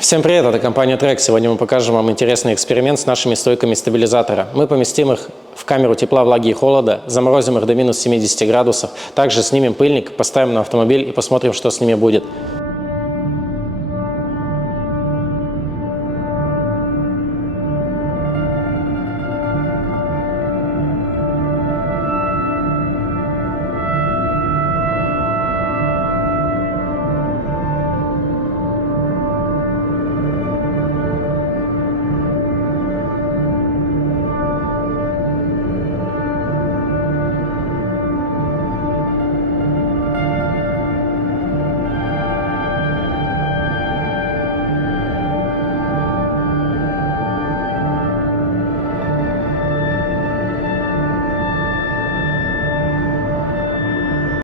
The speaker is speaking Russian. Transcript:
Всем привет, это компания Trek. Сегодня мы покажем вам интересный эксперимент с нашими стойками стабилизатора. Мы поместим их в камеру тепла, влаги и холода, заморозим их до минус 70 градусов, также снимем пыльник, поставим на автомобиль и посмотрим, что с ними будет.